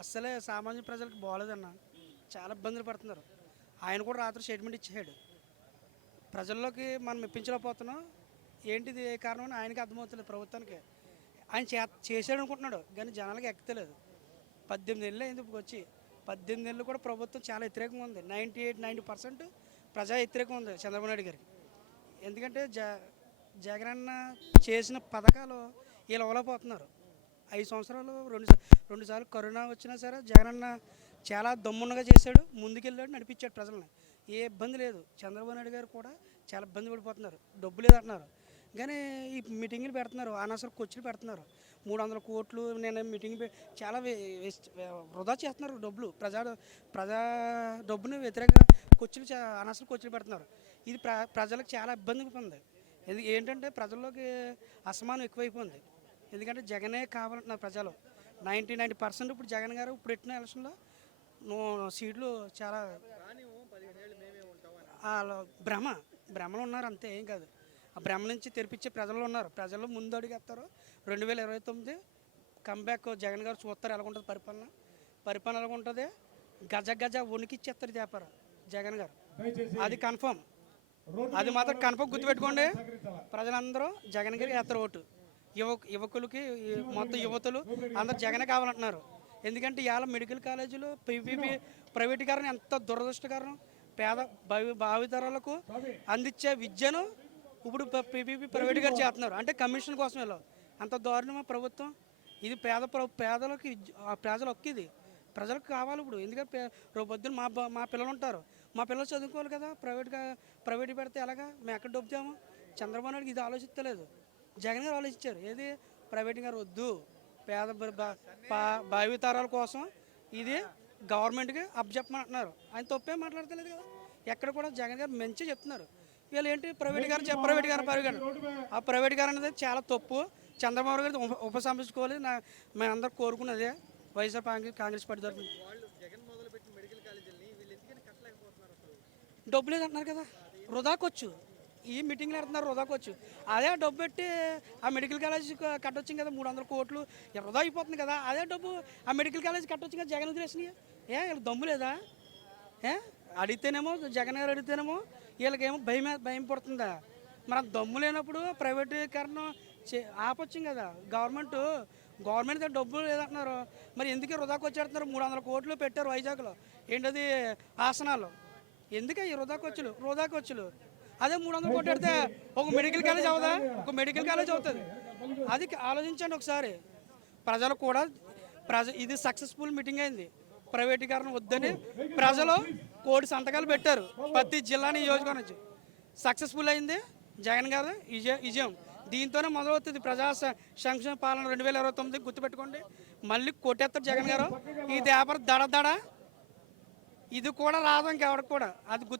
అస్సలే సామాన్య ప్రజలకు బాగోలేదన్న. చాలా ఇబ్బందులు పడుతున్నారు. ఆయన కూడా రాత్రి స్టేట్మెంట్ ఇచ్చేసాడు. ప్రజల్లోకి మనం మెప్పించలేకపోతున్నాం. ఏంటిది ఏ కారణం అని ఆయనకి అర్థమవుతలేదు ప్రభుత్వానికి. ఆయన చేసాడు అనుకుంటున్నాడు కానీ జనాలకి ఎక్కలేదు. 18 నెలలు అయింది ఇప్పుడు వచ్చి. 18 నెలలు కూడా ప్రభుత్వం చాలా వ్యతిరేకంగా ఉంది. 90% ప్రజా వ్యతిరేకం ఉంది చంద్రబాబు నాయుడు గారికి. ఎందుకంటే జగనన్న చేసిన పథకాలు వీళ్ళు ఇవ్వలేకపోతున్నారు. 5 సంవత్సరాలు రెండు సార్లు కరోనా వచ్చినా సరే జగనన్న చాలా దమ్మున్నగా చేశాడు, ముందుకెళ్ళాడు, నడిపించాడు ప్రజల్ని. ఏ ఇబ్బంది లేదు. చంద్రబాబు నాయుడు గారు కూడా చాలా ఇబ్బంది పడిపోతున్నారు. డబ్బు లేదంటున్నారు కానీ ఈ మీటింగులు పెడుతున్నారు, అనవసర ఖర్చులు పెడుతున్నారు. 300 కోట్లు నేను మీటింగ్ చాలా వృధా చేస్తున్నారు డబ్బులు. ప్రజా డబ్బుని వ్యతిరేకంగా ఖర్చులు అనవసర ఖర్చులు పెడుతున్నారు. ఇది ప్రజలకు చాలా ఇబ్బందిగా ఉంది. ఏంటంటే ప్రజల్లోకి అసమానం ఎక్కువైపోయింది. ఎందుకంటే జగనే కావాలంటున్నారు ప్రజలు. 99% ఇప్పుడు జగన్ గారు ఇప్పుడు పెట్టిన ఎలక్షన్లో సీట్లు చాలా భ్రమలు ఉన్నారు అంతే, ఏం కాదు. ఆ భ్రమ నుంచి తెరిపించే ప్రజలు ఉన్నారు. ప్రజలు ముందు అడిగేస్తారు. 2029 కంబ్యాక్ జగన్ గారు చూస్తారు ఎలా ఉంటుంది పరిపాలన ఎలా ఉంటుంది. గజ వణికిచ్చేస్తారు వ్యాపారం జగన్ గారు. అది కన్ఫర్మ్. అది మాత్రం కన్ఫర్మ్ గుర్తుపెట్టుకోండి. ప్రజలందరూ జగన్ గారికి వేస్తారు ఓటు. యువకులకి మొత్తం యువతులు అందరూ జగనే కావాలంటున్నారు. ఎందుకంటే ఇవాళ మెడికల్ కాలేజీలు పీపీపీ ప్రైవేటీకరణ ఎంత దురదృష్టకరం. పేద భావితరాలకు అందించే విద్యను ఇప్పుడు పీపీపీ ప్రైవేటీకరణ చేస్తున్నారు. అంటే కమిషన్ కోసం వెళ్ళాలి. అంత దారుణమా ప్రభుత్వం. ఇది పేదలకి ప్రజలు ఒక్కిది ప్రజలకు కావాలి ఇప్పుడు. ఎందుకంటే పొద్దున్న మా పిల్లలు ఉంటారు, మా పిల్లలు చదువుకోవాలి కదా. ప్రైవేట్ పెడితే ఎలాగా మేము ఎక్కడ డబ్బుతాము. చంద్రబాబు నాయుడుకి ఇది ఆలోచించలేదు, జగన్ గారు ఆలోచించారు. ఏది ప్రైవేట్ గారు వద్దు, పేద భావితరాల కోసం ఇది గవర్నమెంట్కి అప్పచెప్పమంటున్నారు. ఆయన తప్పే మాట్లాడతలేదు కదా. ఎక్కడ కూడా జగన్ గారు మంచి చెప్తున్నారు. వీళ్ళు ఏంటి ప్రైవేట్ గారు ఆ ప్రైవేట్ గారు అనేది చాలా తప్పు. చంద్రబాబు గారు ఉపసంహరించుకోవాలి. మేమందరూ కోరుకున్నదే వైఎస్ఆర్ కాంగ్రెస్ పార్టీ తరఫున. డబ్బు లేదంటున్నారు కదా, వృధాకొచ్చు. ఈ మీటింగ్లో పెడుతున్నారు వృధాకొచ్చు. అదే డబ్బు పెట్టి ఆ మెడికల్ కాలేజ్ కట్టొచ్చు కదా. 300 కోట్లు వృధా అయిపోతుంది కదా. అదే డబ్బు ఆ మెడికల్ కాలేజ్ కట్టొచ్చు కదా. జగన్ వదిలేసినాయి. వీళ్ళకి దమ్ము లేదా? అడిగితేనేమో జగన్ గారు అడిగితేనేమో వీళ్ళకేమో భయం పడుతుందా. మరి దమ్ము లేనప్పుడు ప్రైవేటీకరణ ఆపొచ్చు కదా. గవర్నమెంట్ డబ్బులు లేదంటున్నారు. మరి ఎందుకే వృధాకు వచ్చేస్తున్నారు. 300 కోట్లు పెట్టారు వైజాగ్లో. ఏంటది ఆసనాలు. ఎందుకే ఈ వృధాకొచ్చులు. అదే 300 కోట్లు పెడితే ఒక మెడికల్ కాలేజ్ అవుదా? ఒక మెడికల్ కాలేజ్ అవుతుంది. అది ఆలోచించండి ఒకసారి. ప్రజలు కూడా ఇది సక్సెస్ఫుల్ మీటింగ్ అయింది. ప్రైవేటీకరణ వద్దని ప్రజలు 1 కోటి సంతకాలు పెట్టారు ప్రతి జిల్లా నియోజకవర్గం నుంచి. సక్సెస్ఫుల్ అయింది జగన్ గారు విజయం. దీంతోనే మొదలవుతుంది ప్రజా సంక్షేమ పాలన 2029 గుర్తుపెట్టుకోండి. మళ్ళీ కొట్టేస్తారు జగన్ గారు. ఈ వ్యాపారం దడ ఇది కూడా రాదు ఇంకెవరికి కూడా. అది గుర్తు.